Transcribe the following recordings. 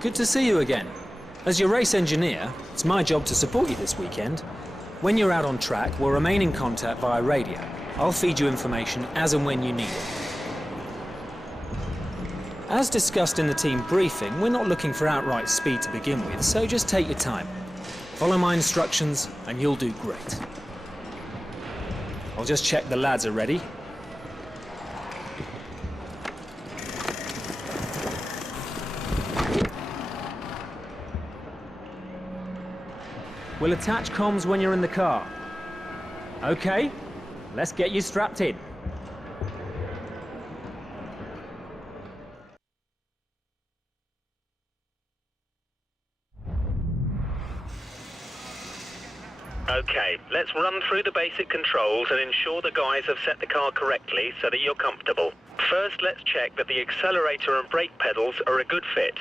good to see you again. As your race engineer, it's my job to support you this weekend. When you're out on track, we'll remain in contact via radio. I'll feed you information as and when you need it. As discussed in the team briefing, we're not looking for outright speed to begin with, so just take your time. Follow my instructions and you'll do great. I'll just check the lads are ready. We'll attach comms when you're in the car. Okay, let's get you strapped in. Okay, let's run through the basic controls and ensure the guys have set the car correctly so that you're comfortable. First, let's check that the accelerator and brake pedals are a good fit.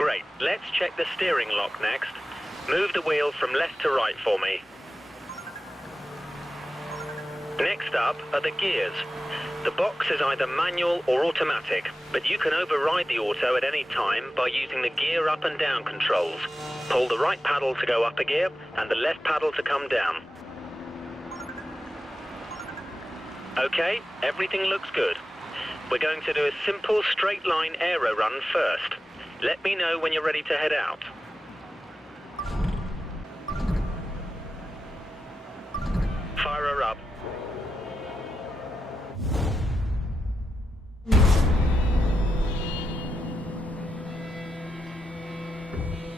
Great, let's check the steering lock next. Move the wheel from left to right for me. Next up are the gears. The box is either manual or automatic, but you can override the auto at any time by using the gear up and down controls. Pull the right paddle to go up a gear and the left paddle to come down. Okay, everything looks good. We're going to do a simple straight line aero run first. Let me know when you're ready to head out. Fire her up.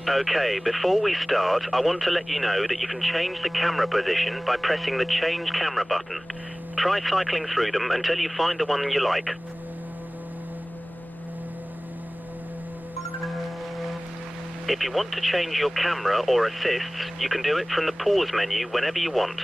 Okay, before we start, I want to let you know that you can change the camera position by pressing the change camera button. Try cycling through them until you find the one you like. If you want to change your camera or assists, you can do it from the pause menu whenever you want.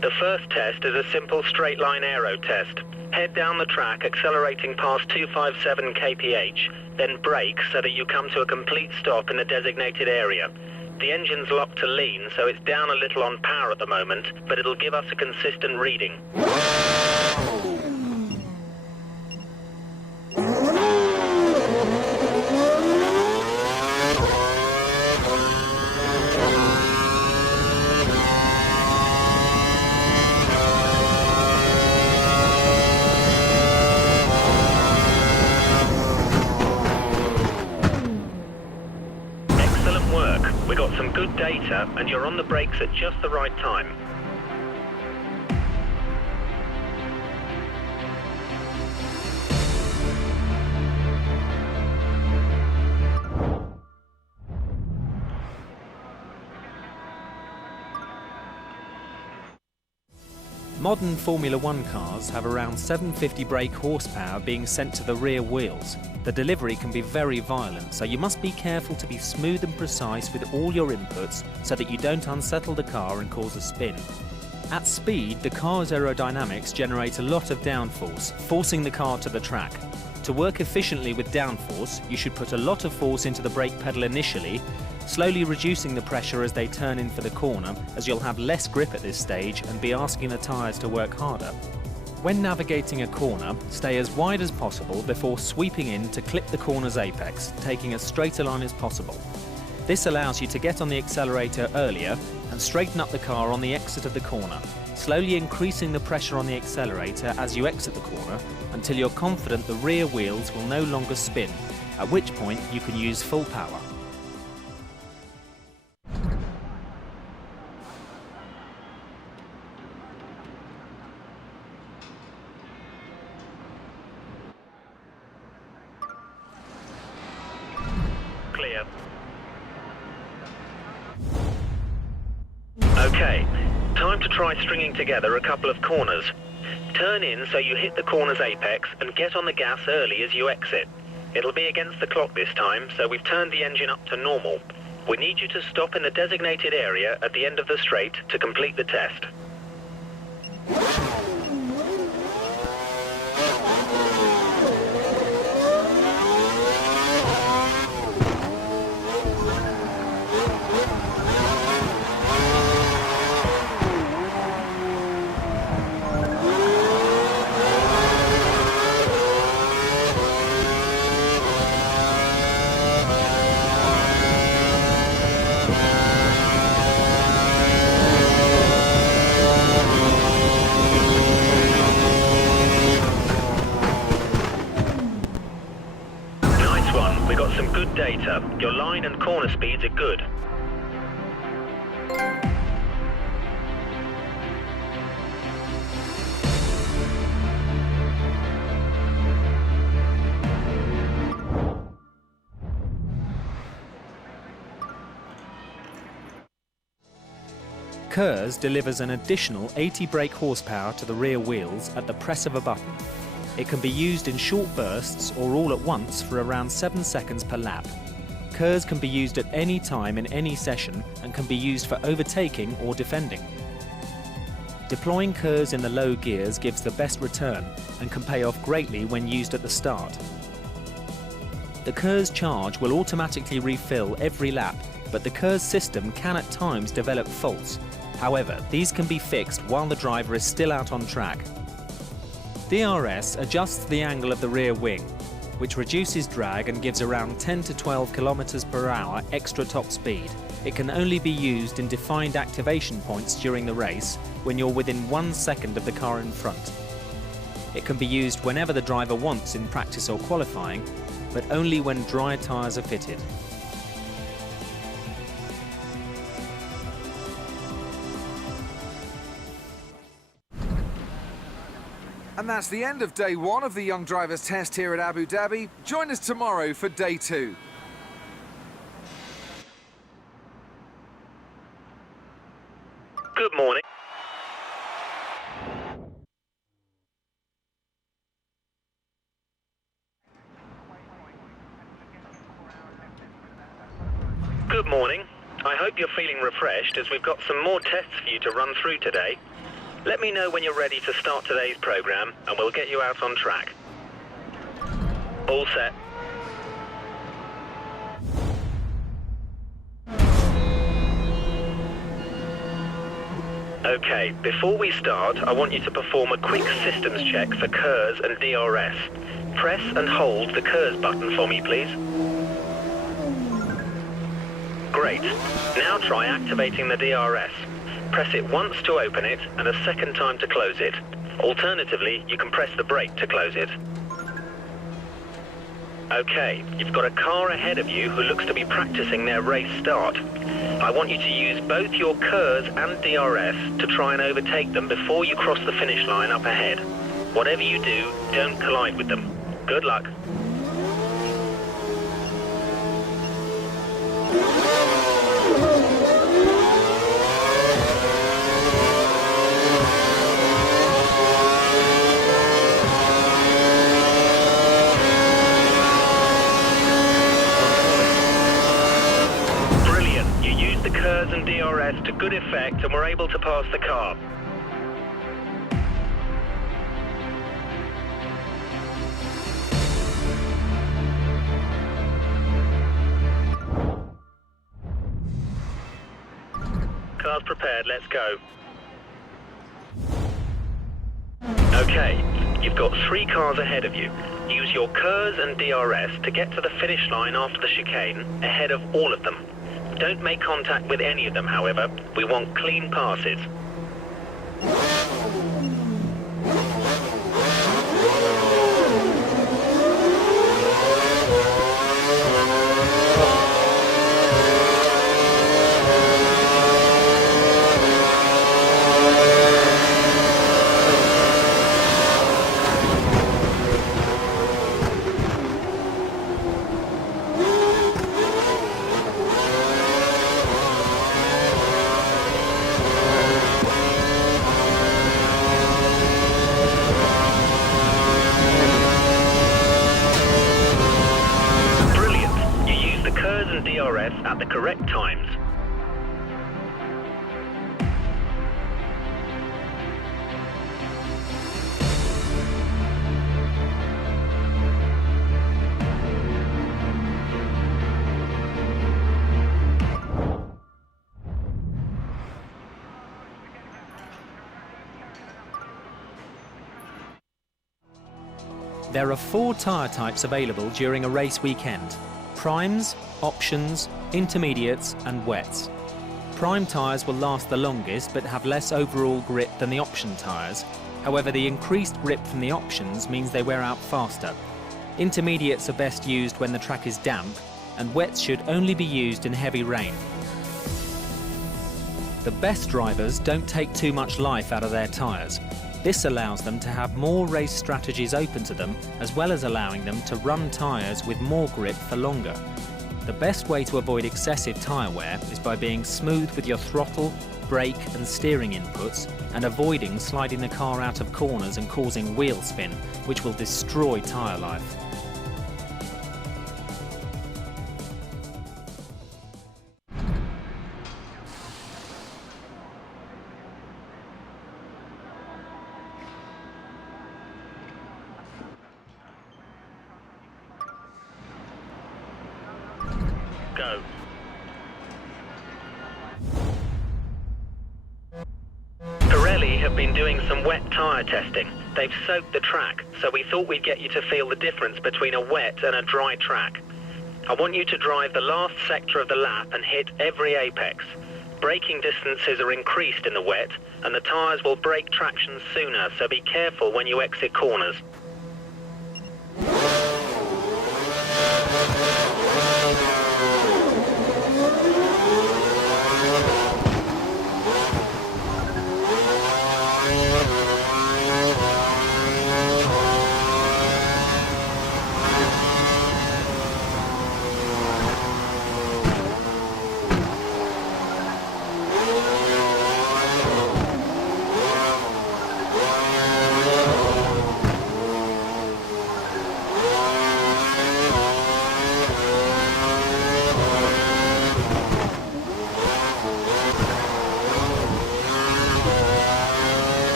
The first test is a simple straight line aero test. Head down the track accelerating past 257 kph, then brake so that you come to a complete stop in the designated area. The engine's locked to lean, so it's down a little on power at the moment, but it'll give us a consistent reading. We got some good data, and you're on the brakes at just the right time. Modern Formula One cars have around 750 brake horsepower being sent to the rear wheels. The delivery can be very violent, so you must be careful to be smooth and precise with all your inputs so that you don't unsettle the car and cause a spin. At speed, the car's aerodynamics generate a lot of downforce, forcing the car to the track. To work efficiently with downforce, you should put a lot of force into the brake pedal initially, slowly reducing the pressure as they turn in for the corner, as you'll have less grip at this stage and be asking the tyres to work harder. When navigating a corner, stay as wide as possible before sweeping in to clip the corner's apex, taking as straight a line as possible. This allows you to get on the accelerator earlier and straighten up the car on the exit of the corner, slowly increasing the pressure on the accelerator as you exit the corner until you're confident the rear wheels will no longer spin, at which point you can use full power. Clear. Okay, time to try stringing together a couple of corners. Turn in so you hit the corner's apex and get on the gas early as you exit. It'll be against the clock this time, so we've turned the engine up to normal. We need you to stop in the designated area at the end of the straight to complete the test. this one. We got some good data. Your line and corner speeds are good. KERS delivers an additional 80 brake horsepower to the rear wheels at the press of a button. It can be used in short bursts or all at once for around 7 seconds per lap. KERS can be used at any time in any session and can be used for overtaking or defending. Deploying KERS in the low gears gives the best return and can pay off greatly when used at the start. The KERS charge will automatically refill every lap, but the KERS system can at times develop faults. However, these can be fixed while the driver is still out on track. DRS adjusts the angle of the rear wing, which reduces drag and gives around 10 to 12 kilometers per hour extra top speed. It can only be used in defined activation points during the race when you're within 1 second of the car in front. It can be used whenever the driver wants in practice or qualifying, but only when dry tyres are fitted. And that's the end of day one of the Young Drivers Test here at Abu Dhabi. Join us tomorrow for day two. Good morning. Good morning. I hope you're feeling refreshed as we've got some more tests for you to run through today. Let me know when you're ready to start today's program and we'll get you out on track. All set. Okay, before we start, I want you to perform a quick systems check for KERS and DRS. Press and hold the KERS button for me, please. Great. Now try activating the DRS. Press it once to open it and a second time to close it. Alternatively, you can press the brake to close it. Okay, you've got a car ahead of you who looks to be practicing their race start. I want you to use both your KERS and DRS to try and overtake them before you cross the finish line up ahead. Whatever you do, don't collide with them. Good luck. KERS and DRS to good effect and we're able to pass the car. Car's prepared, let's go. Okay, you've got 3 cars ahead of you. Use your KERS and DRS to get to the finish line after the chicane, ahead of all of them. Don't make contact with any of them, however. We want clean passes. DRS at the correct times. There are 4 tyre types available during a race weekend: primes, options, intermediates and wets. Prime tyres will last the longest but have less overall grip than the option tyres. However, the increased grip from the options means they wear out faster. Intermediates are best used when the track is damp, and wets should only be used in heavy rain. The best drivers don't take too much life out of their tyres. This allows them to have more race strategies open to them, as well as allowing them to run tyres with more grip for longer. The best way to avoid excessive tyre wear is by being smooth with your throttle, brake and steering inputs, and avoiding sliding the car out of corners and causing wheel spin, which will destroy tyre life. Go. Pirelli have been doing some wet tyre testing. They've soaked the track, so we thought we'd get you to feel the difference between a wet and a dry track. I want you to drive the last sector of the lap and hit every apex. Braking distances are increased in the wet, and the tyres will break traction sooner, so be careful when you exit corners.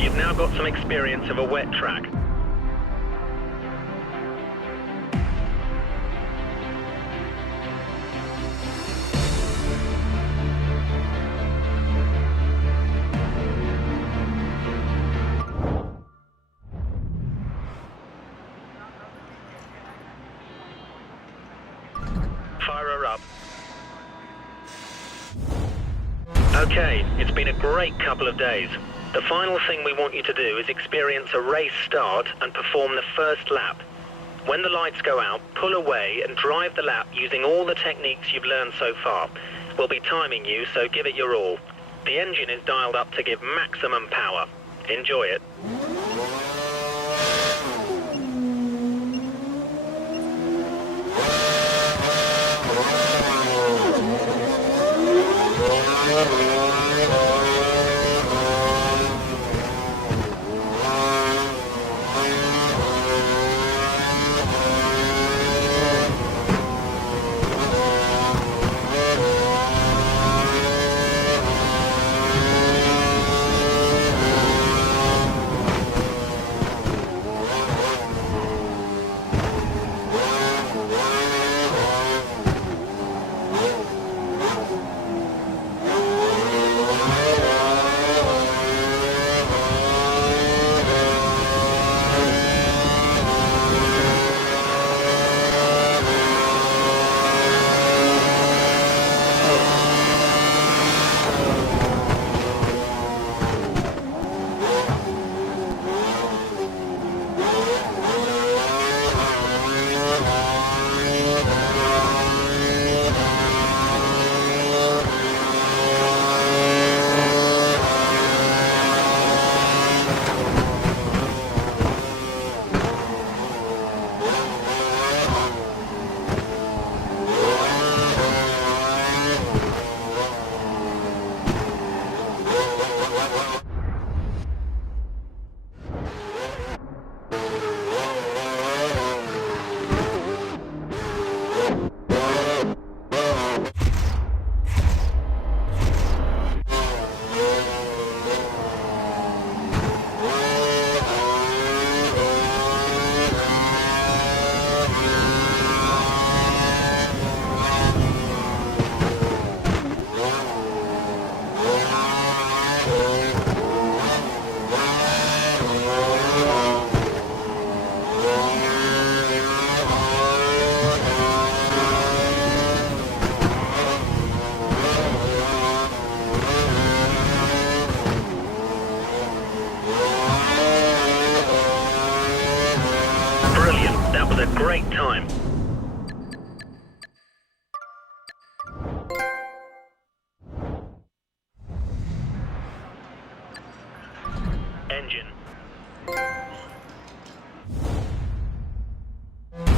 You've now got some experience of a wet track. Fire her up. Okay, it's been a great couple of days. The final thing we want you to do is experience a race start and perform the first lap. When the lights go out, pull away and drive the lap using all the techniques you've learned so far. We'll be timing you, so give it your all. The engine is dialed up to give maximum power. Enjoy it. great time. Engine.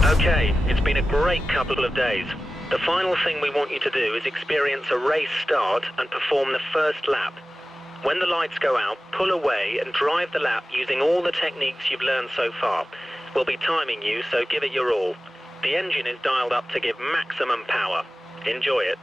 Okay, it's been a great couple of days. The final thing we want you to do is experience a race start and perform the first lap. When the lights go out, pull away and drive the lap using all the techniques you've learned so far. We'll be timing you, so give it your all. The engine is dialed up to give maximum power. Enjoy it.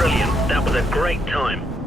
Brilliant, that was a great time.